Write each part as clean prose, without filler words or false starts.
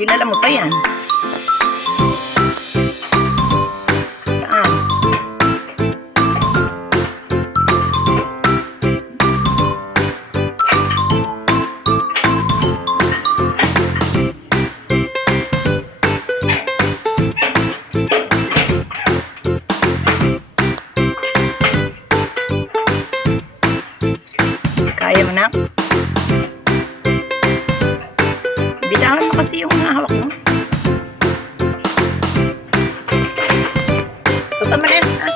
Dinala mo pa yan. Saan? Kaya mo na? Bitawan mo kasi yung hawak mo. So, pamalis na.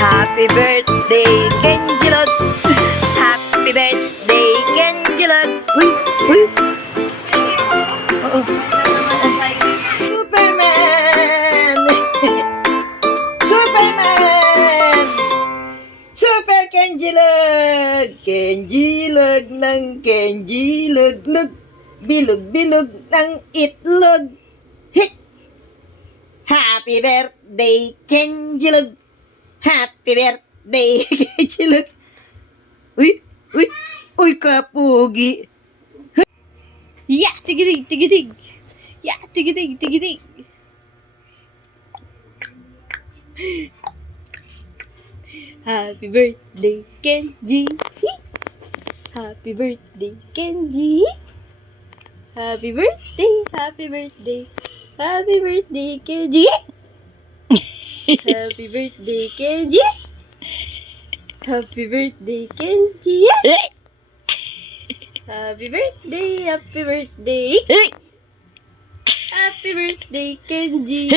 Happy birthday, Kenjilog! Happy birthday, Kenjilog! Uy! Uy! Superman! Superman! Super Kenjilog! Kenjilog ng Kenjilog! Bilog-bilog ng itlog! Hit! Happy birthday, Kenjilog! Happy birthday, Kenjilog! Uy! Uy! Uy, kapugi! Ya, tigidig, tigidig. Ya, tigidig, tigidig. Happy birthday, Kenji. Happy birthday, Kenji. Happy birthday, happy birthday. Happy birthday, Kenji. Happy birthday, Kenji. Happy birthday, Kenji. Happy birthday, happy birthday. Happy birthday, Kenji.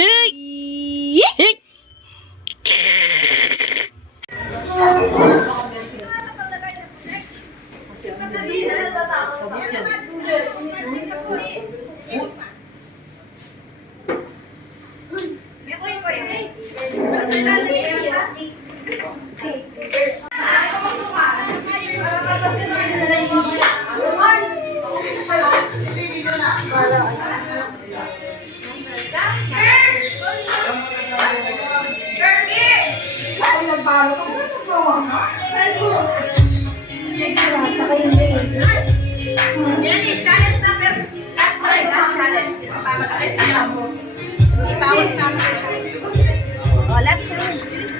Oh, last challenge, please.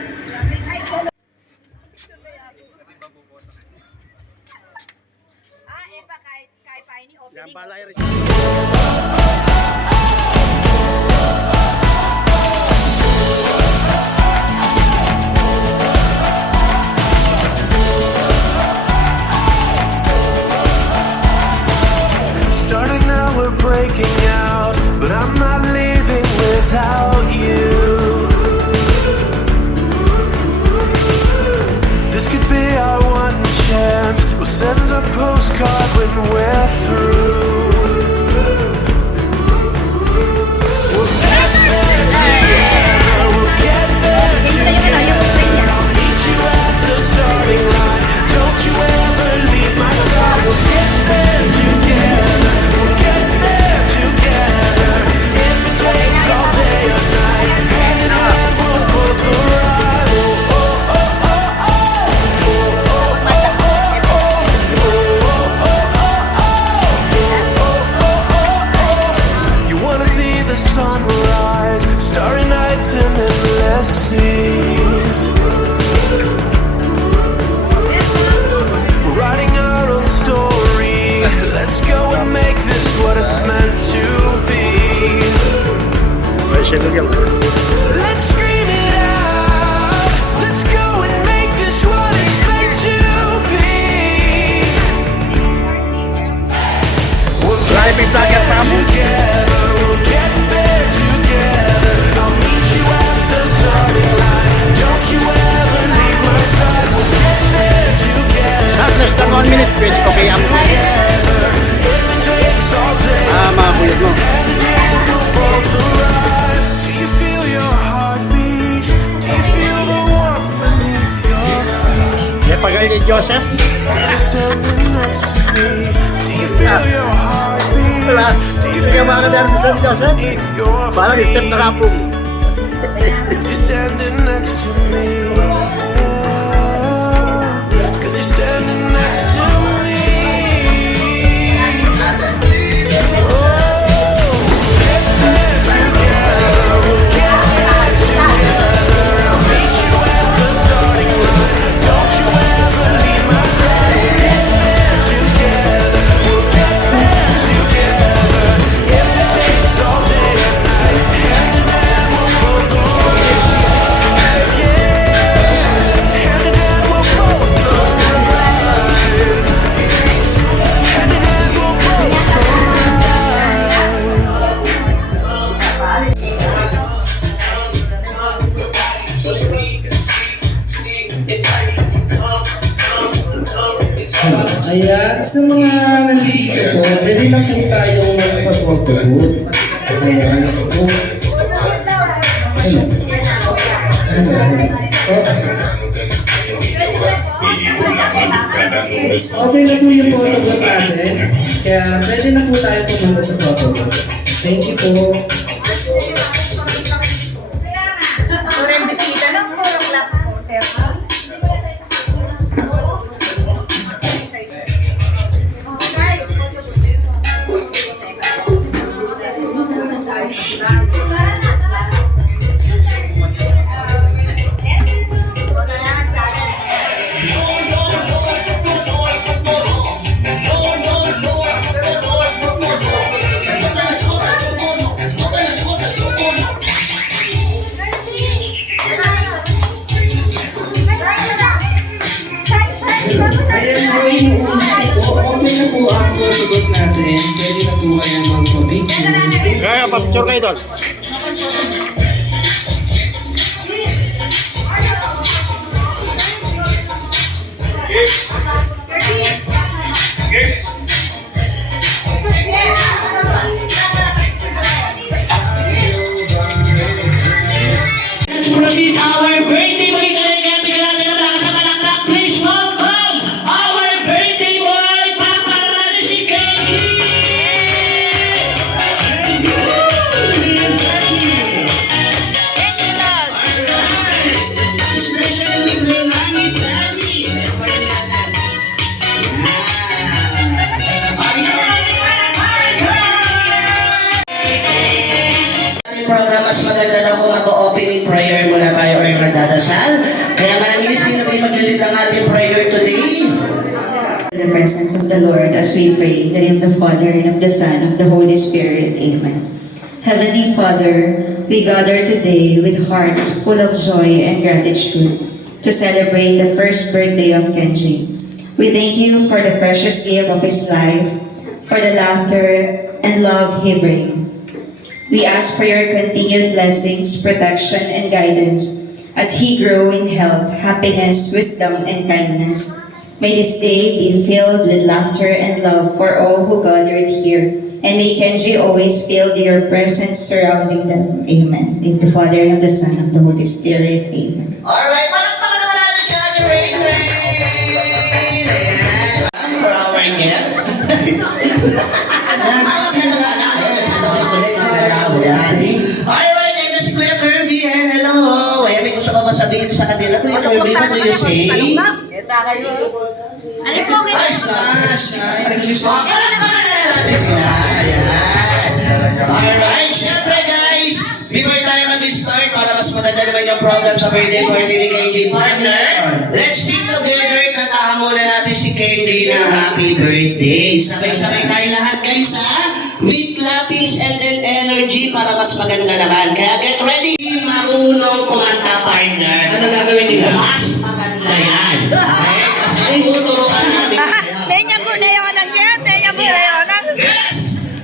Eva, kay Piney opening. Starting now, we're breaking out, but I'm not leaving without you. This could be our one chance. We'll send a postcard when we're through. We'll get there together. We'll get there together. I'll meet you at the starting line. Don't you ever leave my side. We'll get there together. We'll get there together. If it takes all day or night, hand in hand we'll both arrive. Oh, oh, oh, oh, oh. Oh, oh, oh, oh, oh. Oh, oh, oh, oh, oh. Joseph. Standing next to me. Do you feel your heartbeat? Diba? Do you Sige feel mga kadar sa San Joseph. beneath your Parang step na kapong. Cause you're standing next to me. Cause you're standing next to me. Ayan, sa mga nandito po, pwede na po tayong magpapagpapot. Ayan, po. Okay na po yung photobooth natin. Kaya pwede na po tayo pumunta sa photobooth. Thank you po. Kurang bisita lang po. Ayan po yung una po. Okay na po ang photobooth natin. Pwede na po kayo magpapicture. Kaya, papicture kayo doon. Let's proceed our birthday boy. Bigyan natin ang lakas sa palakpak. Please welcome our birthday boy. Palakpakan natin si Kenji. Especially with Langit Daddy. Ating program, mas maganda lang kung mag-opening prayer muna tayo or magdadasal. Kaya mami, sino ba yung maglilid ng ating prayer today? In the presence of the Lord as we pray, in the name of the Father, and of the Son, and of the Holy Spirit. Amen. Heavenly Father, we gather today with hearts full of joy and gratitude to celebrate the first birthday of Kenji. We thank you for the precious gift of his life, for the laughter and love he brings. We ask for your continued blessings, protection, and guidance as he grow in health, happiness, wisdom, and kindness. May this day be filled with laughter and love for all who gathered here. And may Kenji always feel your presence surrounding them. Amen. In the Father, and of the Son, and of the Holy Spirit. Amen. Alright, palakpakan naman natin si Ate Ray Ray. Ayan. For our guest. Alright, and si Kuya Kirby. Hello. Ay, may gusto ka ba sabihin sa kanila? Kuya Kirby, what do you say? Ano po, Nice, nice, nice. Alright, syempre guys, before tayo mag-start para mas maganda naman yung program sa birthday party ni KJ Partner, let's sing together, kantahan muna natin si KJ ng happy birthday. Sabay-sabay tayo lahat guys ha, with clappings and then energy para mas maganda naman. Kaya get ready, marunong kumanta partner. Ano gagawin nila? Mas maganda yan. Okay? Kasi tuturuan namin. Menya po na yun ang kaya. Menya po na yun ang... Yes!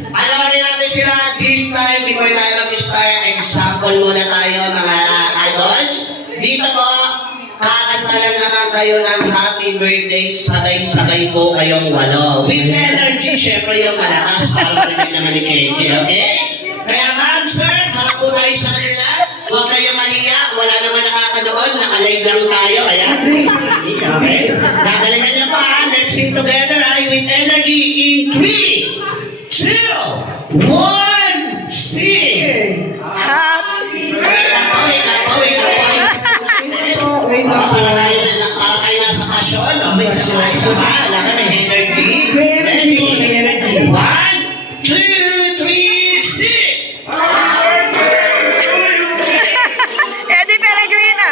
Alawarin natin sila this time before tayo mag-start. Example muna tayo mga idols. Dito po, kakanta lang naman kayo ng happy birthday. Sabay-sabay po kayong walo. With energy, syempre yung malakas para marinig naman ni Kenji, okay? Kaya ma'am, sir, harap po tayo sa kanila. Huwag kayo mahiya. Wala naman nakakanood. Naka-live lang tayo. Ayan. Okay? Dadalhin sing together, with energy in 3, 2, 1, sing! Happy Wait lang po. Para tayo nasa pasyon. Okay, isa pa. Alam ka, may energy. Ready? 1, 2, 3, sing! Eddie Peregrina.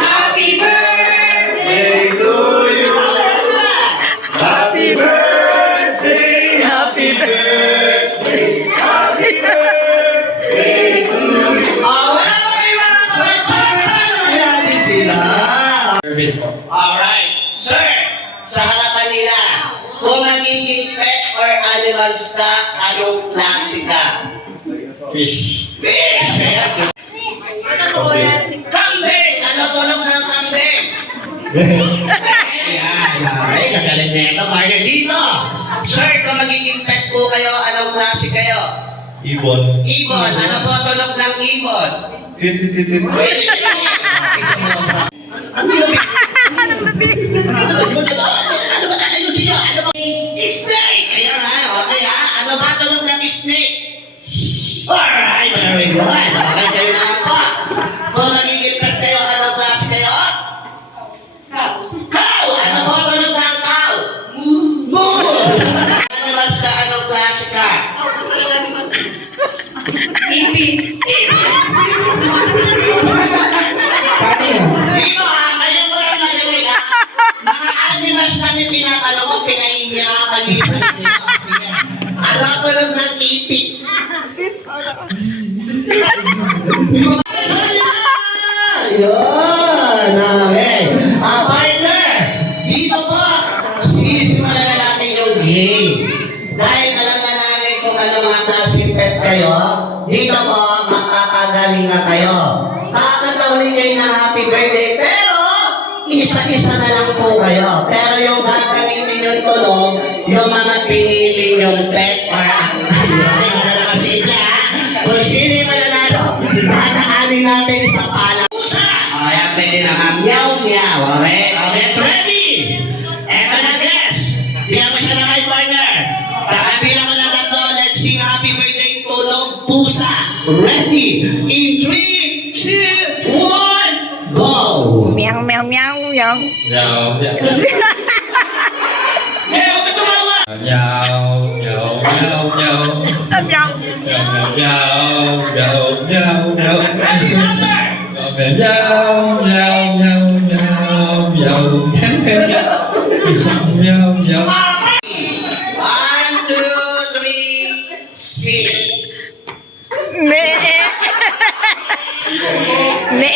Happy birthday to you. Happy birthday. Happy birthday. Happy birthday. Wala pa kayo mga kapatid. Ayan sila. Alright. Sir, sa harapan nila, kung magiging pet or animals ka, anong klase ka? Fish. Fish! Ayan. Kambing! Ano tunog ng kambing? Ayan. Ay, nagaling na ito. Partner dito. Sir, kung magiging pet po kayo, anong klase kayo? Ibon. Ibon. Ano po tunog ng ibon? Titit. Ano labi? Ano ba tayo sino? Ano ba? Snake! Ayan ha, okay ha? Ano ba tunog ng snake? Alright, very good. Okay, kayo naman po. Kung nagiging pet kayo, anong klase kayo? Cow! Ano po tunog ng cow? Moo! Animals ka, anong klase ka? Ipis. Dito ha, kayo mo lang marinig ha. Mga animals kami tinatanong mo, pinahihirapan niyo sa inyo. Sige. Ano tulog ng ipis? Ayun! Okay. Partner! Dito po, sisimulan na natin yung game. Dahil alam na namin kung ano mga klaseng pet kayo, dito po, makakagaling na kayo. Kakatawin kayo ng happy birthday, pero isa-isa na lang po kayo. Pero yung gagamitin yung tunog, yung mga pinili yung pet or animal. Simple ha? Kung sino yung mananalo, dadaanin natin sa pala. Pusa! O, yan, pwede na ha. Meow, meow. Okay? Okay, ready? Eto na, guys. Diyan mo siya na kay partner. Kakabilang mo na tatlo. Let's sing happy birthday, tunog pusa. Ready? In 3, 2, 1, go! Meow, meow, meow, meow. Meow. Eh, huwag ka tumawa! Meow. Meow. One, two, three, sing! Me. Me.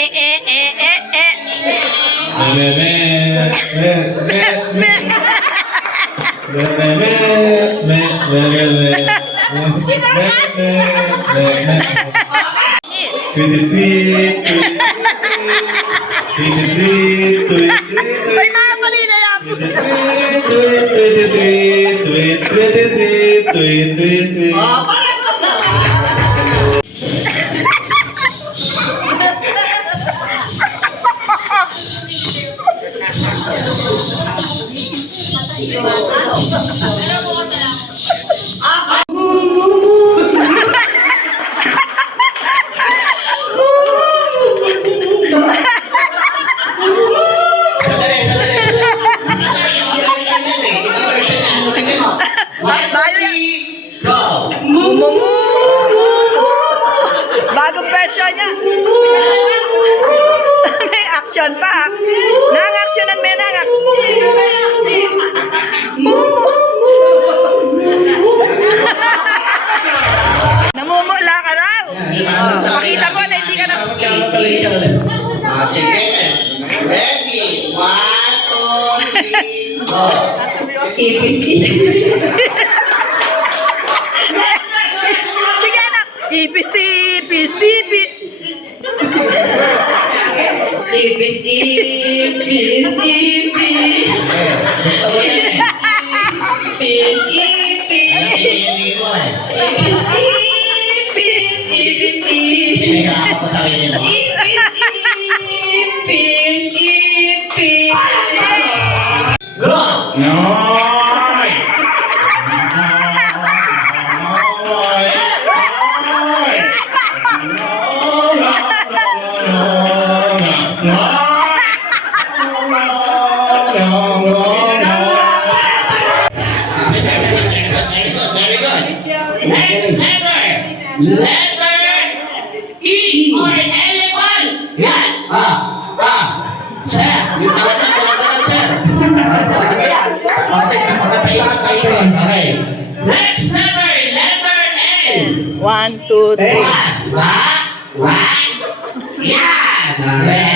Ay, mga palina yan. Bagong version niya. May action pa. Nang-actionan mo yan. Mumu. Namumula ka raw. Pakita mo na hindi ka na. Sige. Ready? 1, 2, 3, go! Ipis. Sige na. Ipis, ipis, ipis. Ipis. Gusto mo yan eh. Ipis. Ano pinili mo eh? Pinahirapan ko sa sarili mo. Go! Very good. Next letter. Letter E or elephant. Yan. Sir, dito na wala sir. Okay, nakapailan kayo. Okay. Next letter. Letter L. 1, 2, 3. One. Yan. Okay.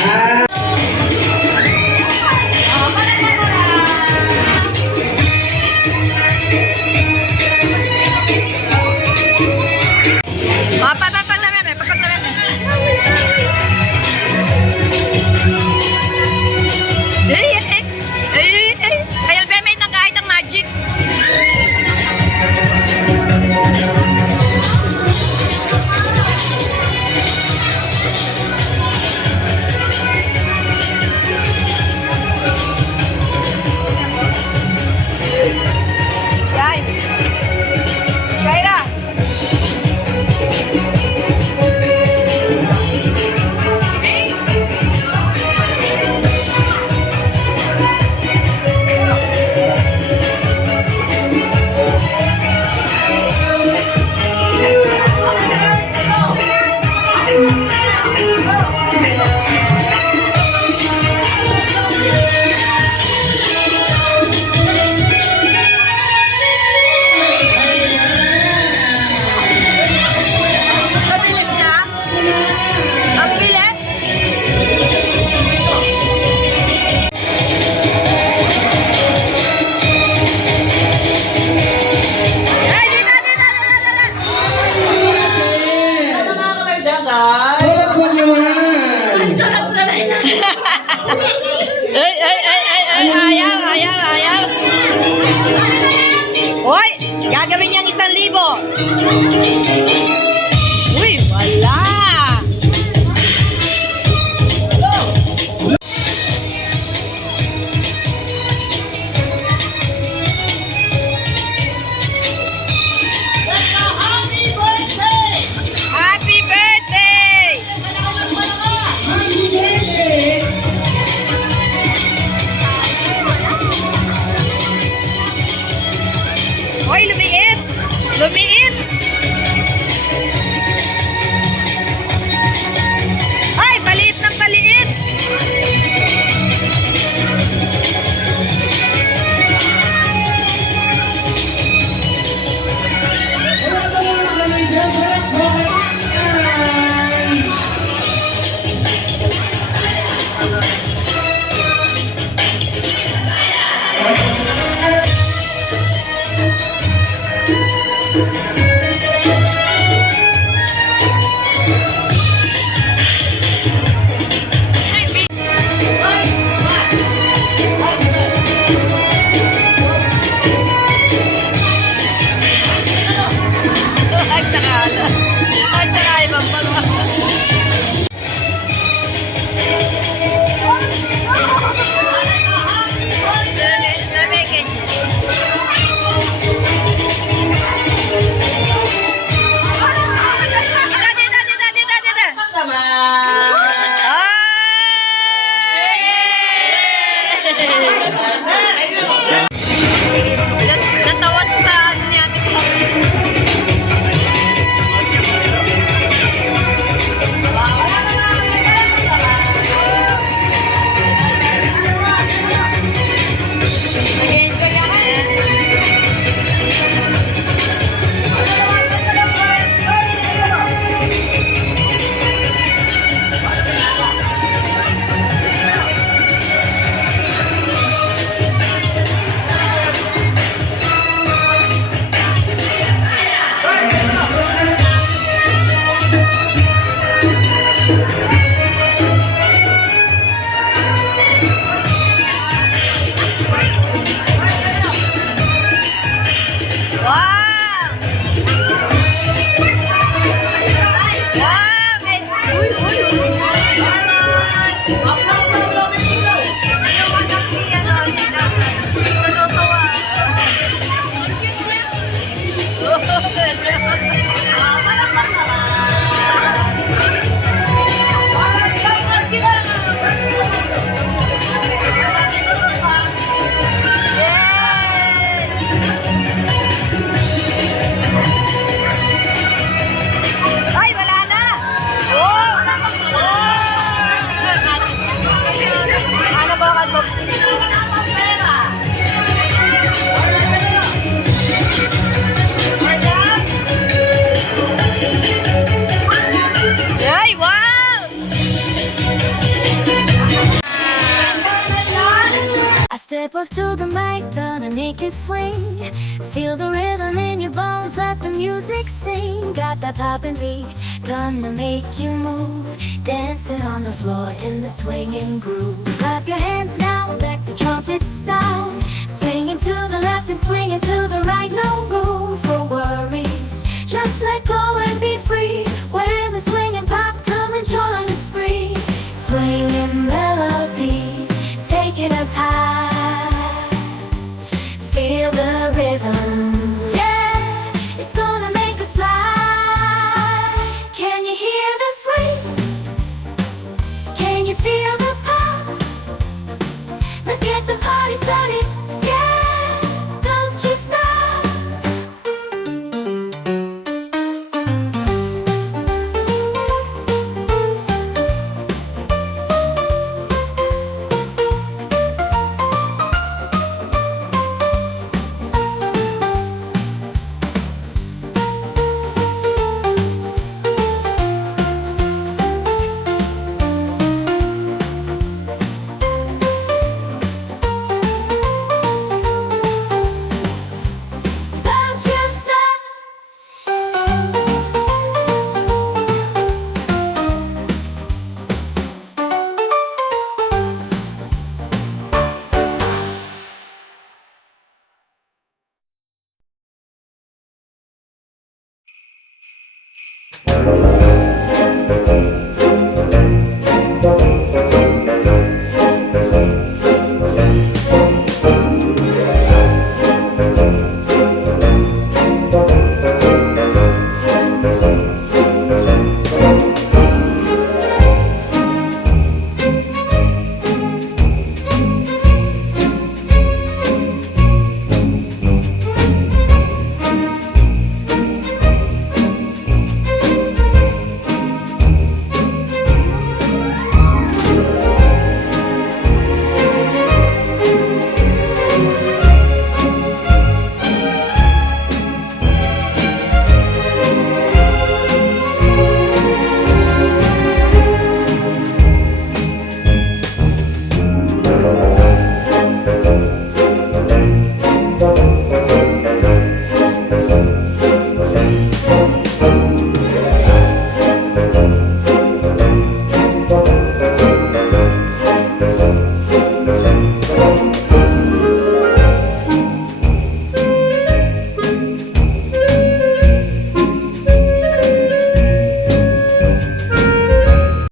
Step up to the mic, gonna make it swing. Feel the rhythm in your bones, let the music sing. Got that poppin' beat, gonna make you move. Dancing on the floor in the swinging groove. Clap your hands now,